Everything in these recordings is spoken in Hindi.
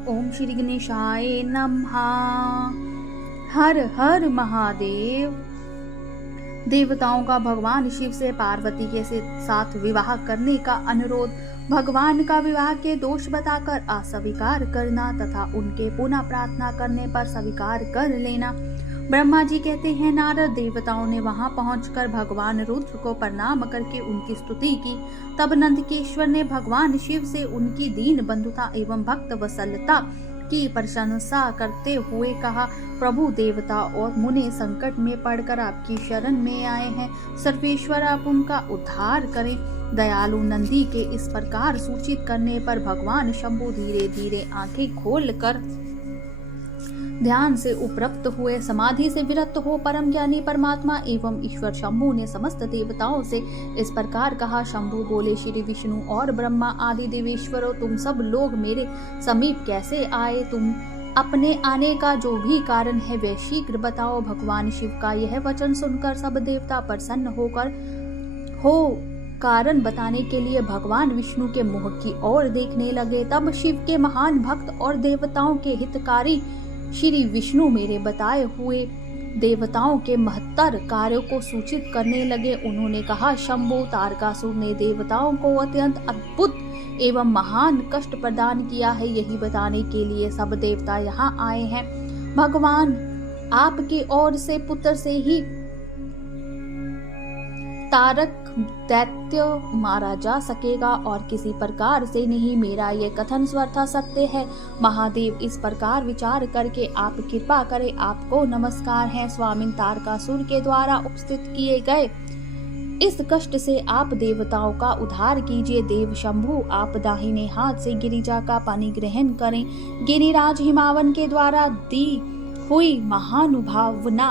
ओम श्री गणेशाय नमः। हर हर महादेव। देवताओं का भगवान शिव से पार्वती के साथ विवाह करने का अनुरोध, भगवान का विवाह के दोष बताकर अस्वीकार करना तथा उनके पुनः प्रार्थना करने पर स्वीकार कर लेना। ब्रह्मा जी कहते हैं, नारद देवताओं ने वहां पहुंचकर भगवान रुद्र को प्रणाम करके उनकी स्तुति की। तब नंदकेश्वर ने भगवान शिव से उनकी दीन बंधुता एवं भक्त वत्सलता की प्रशंसा करते हुए कहा, प्रभु देवता और मुनि संकट में पड़कर आपकी शरण में आए हैं, सर्वेश्वर आप उनका उद्धार करें। दयालु नंदी के इस प्रकार सूचित करने पर भगवान शंभु धीरे धीरे आंखें खोलकर ध्यान से उपरक्त हुए। समाधि से विरक्त हो परम ज्ञानी परमात्मा एवं ईश्वर शंभु ने समस्त देवताओं से इस प्रकार कहा। शंभु बोले, श्री विष्णु और ब्रह्मा आदि देवेश्वरों, तुम सब लोग मेरे समीप कैसे आए? तुम अपने आने का जो भी कारण है वह शीघ्र बताओ। भगवान शिव का यह वचन सुनकर सब देवता प्रसन्न कारण बताने के लिए भगवान विष्णु के मुख की ओर देखने लगे। तब शिव के महान भक्त और देवताओं के हितकारी श्री विष्णु मेरे बताए हुए देवताओं के महत्तर कार्यों को सूचित करने लगे। उन्होंने कहा, शंभु तारकासुर ने देवताओं को अत्यंत अद्भुत एवं महान कष्ट प्रदान किया है, यही बताने के लिए सब देवता यहाँ आए हैं। भगवान आपकी ओर से पुत्र से ही तारक दैत्य मारा जा सकेगा और किसी प्रकार से नहीं। मेरा ये कथन स्वतः सत्य है। महादेव, इस प्रकार विचार करके आप कृपा करें। आपको नमस्कार है। स्वामी तारकासुर के द्वारा उपस्थित किए गए इस कष्ट से आप देवताओं का उद्धार कीजिए। देव शंभु, आप दाहिने हाथ से गिरिजा का पानी ग्रहण करें। गिरिराज हिमावन के द्वारा दी हुई महानुभावना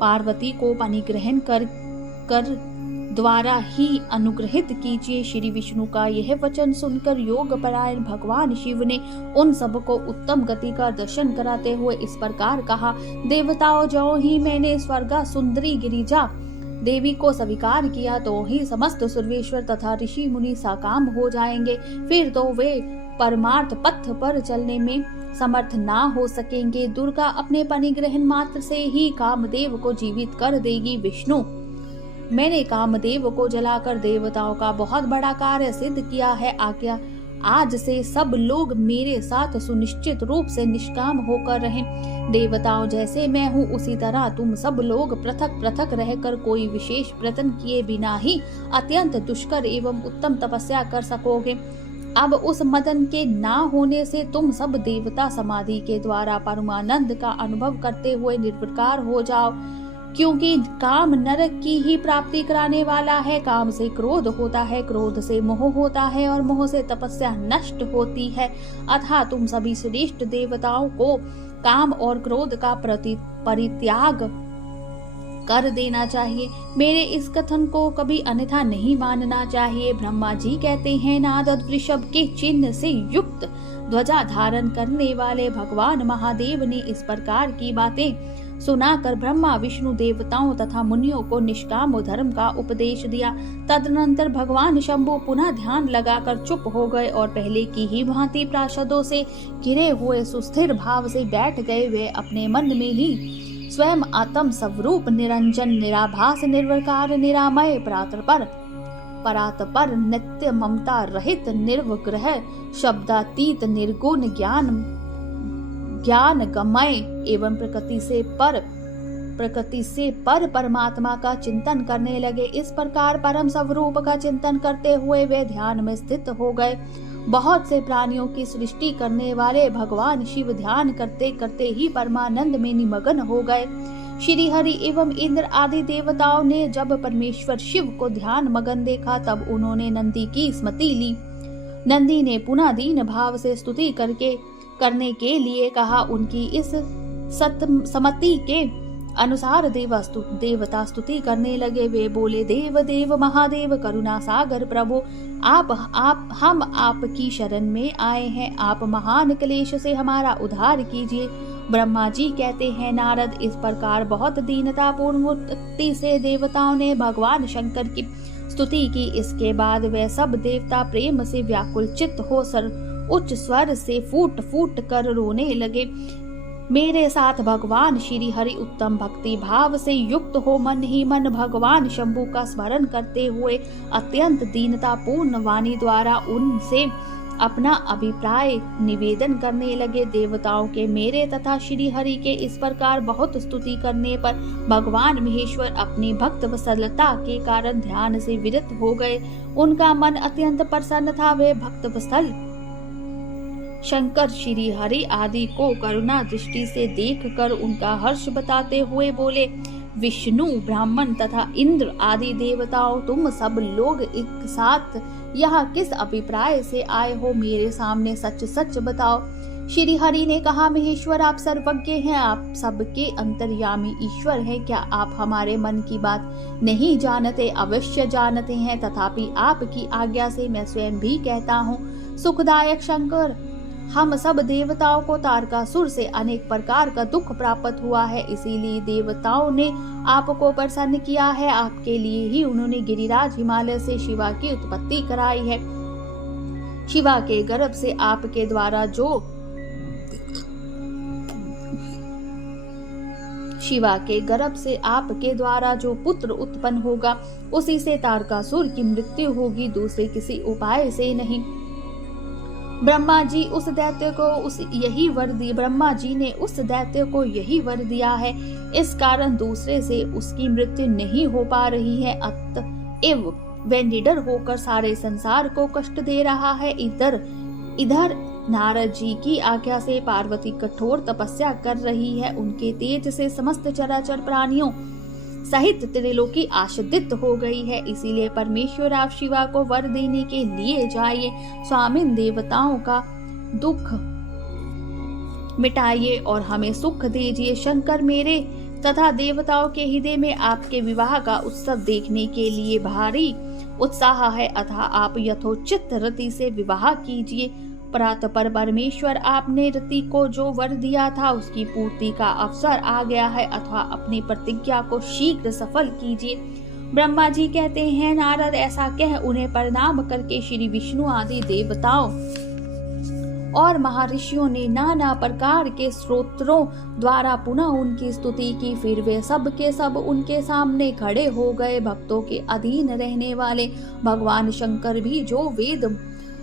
पार्वती को पानी ग्रहण कर द्वारा ही अनुग्रहित कीजिए। श्री विष्णु का यह वचन सुनकर योग परायण भगवान शिव ने उन सबको उत्तम गति का दर्शन कराते हुए इस प्रकार कहा, देवताओं, जो ही मैंने स्वर्गा सुंदरी गिरिजा देवी को स्वीकार किया तो ही समस्त सर्वेश्वर तथा ऋषि मुनि साकाम हो जाएंगे। फिर तो वे परमार्थ पथ पर चलने में समर्थ ना हो सकेंगे। दुर्गा अपने परिग्रहण मात्र से ही कामदेव को जीवित कर देगी। विष्णु, मैंने कामदेव को जलाकर देवताओं का बहुत बड़ा कार्य सिद्ध किया है। आज्ञा, आज से सब लोग मेरे साथ सुनिश्चित रूप से निष्काम होकर रहें। देवताओं, जैसे मैं हूँ उसी तरह तुम सब लोग पृथक पृथक रहकर कोई विशेष प्रयत्न किए बिना ही अत्यंत दुष्कर एवं उत्तम तपस्या कर सकोगे। अब उस मदन के ना होने से तुम सब देवता समाधि के द्वारा परमानंद का अनुभव करते हुए निर्विकार हो जाओ, क्योंकि काम नरक की ही प्राप्ति कराने वाला है। काम से क्रोध होता है, क्रोध से मोह होता है और मोह से तपस्या नष्ट होती है। अतः तुम सभी श्रेष्ठ देवताओं को काम और क्रोध का परित्याग कर देना चाहिए। मेरे इस कथन को कभी अन्यथा नहीं मानना चाहिए। ब्रह्मा जी कहते हैं, नारद वृषभ के चिन्ह से युक्त ध्वजा धारण करने वाले भगवान महादेव ने इस प्रकार की बातें सुनाकर ब्रह्मा विष्णु देवताओं तथा मुनियों को निष्काम धर्म का उपदेश दिया। तदनंतर भगवान शंभु पुनः ध्यान लगाकर चुप हो गए और पहले की ही भांति प्राशदों से घिरे हुए सुस्थिर भाव से बैठ गए। वे अपने मन में ही स्वयं आत्म स्वरूप निरंजन निराभास निर्विकार निरामय परात्पर नित्य ममता रहित निर्विग्रह शब्दातीत निर्गुण ज्ञान गमय एवं प्रकृति से पर परमात्मा का चिंतन करने लगे। इस प्रकार परम स्वरूप का चिंतन करते हुए वे ध्यान में स्थित हो गए। बहुत से प्राणियों की सृष्टि करने वाले भगवान शिव ध्यान करते करते ही परमानंद में निमग्न हो गए। श्री हरि एवं इंद्र आदि देवताओं ने जब परमेश्वर शिव को ध्यान मगन देखा तब उन्होंने नंदी की स्मृति ली। नंदी ने पुनः दीन भाव से स्तुति करने के लिए कहा। उनकी इस सम्मति के अनुसार देवता स्तुति करने लगे। वे बोले, देव देव महादेव करुणा सागर प्रभु, हम आपकी शरण में आए हैं। आप महान क्लेश से हमारा उद्धार कीजिए। ब्रह्मा जी कहते हैं, नारद, इस प्रकार बहुत दीनता पूर्ण से देवताओं ने भगवान शंकर की स्तुति की। इसके बाद वे सब देवता प्रेम से व्याकुल चित्त उच्च स्वर से फूट फूट कर रोने लगे। मेरे साथ भगवान श्री हरि उत्तम भक्ति भाव से युक्त हो मन ही मन भगवान शंभु का स्मरण करते हुए अत्यंत दीनता पूर्ण वाणी द्वारा उनसे अपना अभिप्राय निवेदन करने लगे। देवताओं के मेरे तथा श्री हरि के इस प्रकार बहुत स्तुति करने पर भगवान महेश्वर अपनी भक्त वत्सलता के कारण ध्यान से विरत हो गए। उनका मन अत्यंत प्रसन्न था। वे भक्त वत्सल शंकर श्री हरि आदि को करुणा दृष्टि से देखकर उनका हर्ष बताते हुए बोले, विष्णु ब्राह्मण तथा इंद्र आदि देवताओं, तुम सब लोग एक साथ यहाँ किस अभिप्राय से आए हो? मेरे सामने सच सच बताओ। श्री हरि ने कहा, महेश्वर आप सर्वज्ञ हैं, आप सबके अंतर्यामी ईश्वर हैं। क्या आप हमारे मन की बात नहीं जानते? अवश्य जानते हैं, तथापि आपकी आज्ञा से मैं स्वयं भी कहता हूँ। सुखदायक शंकर, हम सब देवताओं को तारकासुर से अनेक प्रकार का दुख प्राप्त हुआ है, इसीलिए देवताओं ने आपको प्रसन्न किया है। आपके लिए ही उन्होंने गिरिराज हिमालय से शिवा की उत्पत्ति कराई है। शिवा के गर्भ से आपके द्वारा जो पुत्र उत्पन्न होगा उसी से तारकासुर की मृत्यु होगी, दूसरे किसी उपाय से नहीं। ब्रह्मा जी ने उस दैत्य को यही वर दिया है, इस कारण दूसरे से उसकी मृत्यु नहीं हो पा रही है। अतएव वह निडर होकर सारे संसार को कष्ट दे रहा है। इधर नारद जी की आज्ञा से पार्वती कठोर तपस्या कर रही है। उनके तेज से समस्त चराचर प्राणियों सहित त्रिलोकी आश्रित हो गई है, इसीलिए परमेश्वर आप शिवा को वर देने के लिए जाइए। स्वामिन, देवताओं का दुख मिटाइए और हमें सुख दीजिए। शंकर, मेरे तथा देवताओं के हृदय में आपके विवाह का उत्सव देखने के लिए भारी उत्साह है, अतः आप यथोचित रति से विवाह कीजिए। प्रातःपर परमेश्वर, आपने रति को जो वर दिया था उसकी पूर्ति का अवसर आ गया है, अथवा अपनी प्रतिज्ञा को शीघ्र सफल कीजिए। ब्रह्मा जी कहते हैं, नारद ऐसा कह उन्हें प्रणाम करके श्री विष्णु आदि देवताओं और महर्षियों ने नाना प्रकार के स्तोत्रों द्वारा पुनः उनकी स्तुति की। फिर वे सब के सब उनके सामने खड़े हो गए। भक्तों के अधीन रहने वाले भगवान शंकर भी, जो वेद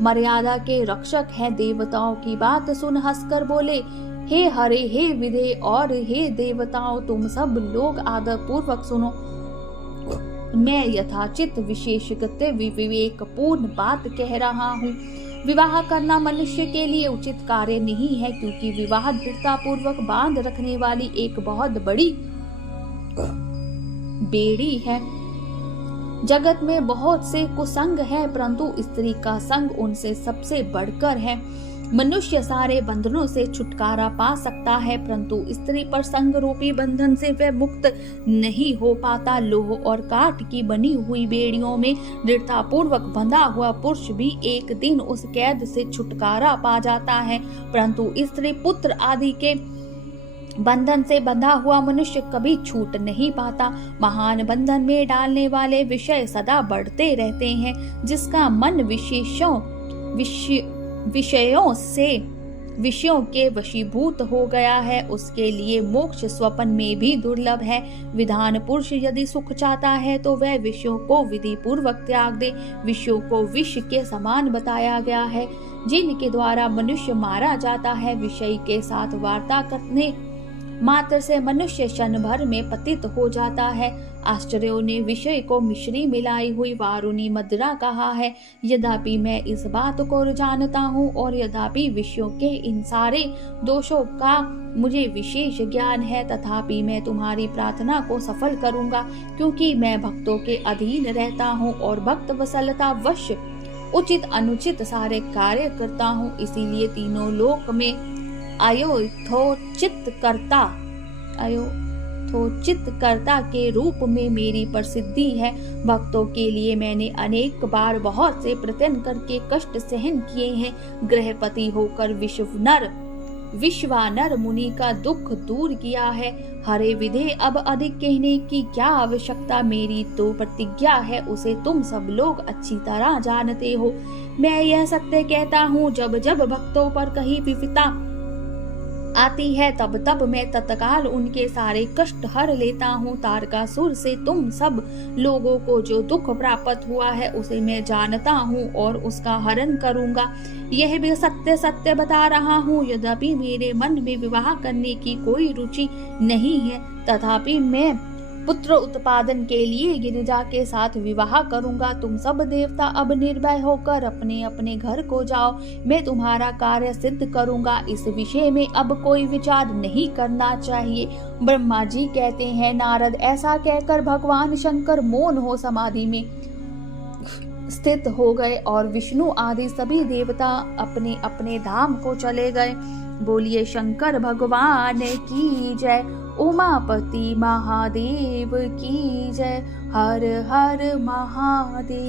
मर्यादा के रक्षक हैं, देवताओं की बात सुन हंसकर बोले, हे हरे, हे विधे और हे देवताओं, तुम सब लोग आदर पूर्वक सुनो। मैं यथाचित विशेषज्ञ विवेक पूर्ण बात कह रहा हूँ। विवाह करना मनुष्य के लिए उचित कार्य नहीं है, क्योंकि विवाह दृढ़ता पूर्वक बांध रखने वाली एक बहुत बड़ी बेड़ी है। जगत में बहुत से कुसंग हैं, परंतु स्त्री का संग उनसे सबसे बढ़कर है। मनुष्य सारे बंधनों से छुटकारा पा सकता है, परंतु स्त्री पर संग रूपी बंधन से वह मुक्त नहीं हो पाता। लोह और काठ की बनी हुई बेड़ियों में दृढ़ता पूर्वक बंधा हुआ पुरुष भी एक दिन उस कैद से छुटकारा पा जाता है, परंतु स्त्री पुत्र आदि के बंधन से बंधा हुआ मनुष्य कभी छूट नहीं पाता। महान बंधन में डालने वाले विषय सदा बढ़ते रहते हैं। जिसका मन विषयों के वशीभूत हो गया है, उसके लिए मोक्ष स्वप्न में भी दुर्लभ है। विधान पुरुष यदि सुख चाहता है तो वह विषयों को विधि पूर्वक त्याग दे। विषयों को विष के समान बताया गया है, जिनके द्वारा मनुष्य मारा जाता है। विषय के साथ वार्ता करने मात्र से मनुष्य क्षण भर में पतित हो जाता है। आश्चर्यों ने विषय को मिश्री मिलाई हुई वारुणी मदिरा कहा है। यद्यपि मैं इस बात को जानता हूँ और यद्यपि विषयों के इन सारे दोषों का मुझे विशेष ज्ञान है, तथापि मैं तुम्हारी प्रार्थना को सफल करूँगा, क्योंकि मैं भक्तों के अधीन रहता हूँ और भक्त वत्सलता वश उचित अनुचित सारे कार्य करता हूँ। इसीलिए तीनों लोक में अयोथोचित कर्ता के रूप में मेरी प्रसिद्धि है। भक्तों के लिए मैंने अनेक बार बहुत से प्रयत्न करके कष्ट सहन किए हैं। गृहपति होकर विश्व नर विश्वानर मुनि का दुख दूर किया है। हरे विधे अब अधिक कहने की क्या आवश्यकता, मेरी तो प्रतिज्ञा है उसे तुम सब लोग अच्छी तरह जानते हो। मैं यह सत्य कहता हूँ, जब जब भक्तों पर कहीं विपदा आती है तब तब मैं तत्काल उनके सारे कष्ट हर लेता हूँ। तारकासुर से तुम सब लोगों को जो दुख प्राप्त हुआ है उसे मैं जानता हूँ और उसका हरण करूँगा। यह भी सत्य सत्य बता रहा हूँ। यद्यपि मेरे मन में विवाह करने की कोई रुचि नहीं है, तथापि मैं पुत्र उत्पादन के लिए गिरिजा के साथ विवाह करूंगा। तुम सब देवता अब निर्भय होकर अपने अपने घर को जाओ, मैं तुम्हारा कार्य सिद्ध करूंगा। इस विषय में अब कोई विचार नहीं करना चाहिए। ब्रह्मा जी कहते हैं, नारद ऐसा कहकर भगवान शंकर मौन हो समाधि में स्थित हो गए और विष्णु आदि सभी देवता अपने अपने धाम को चले गए। बोलिए शंकर भगवान की जय, उमापति महादेव की जय। हर हर महादेव।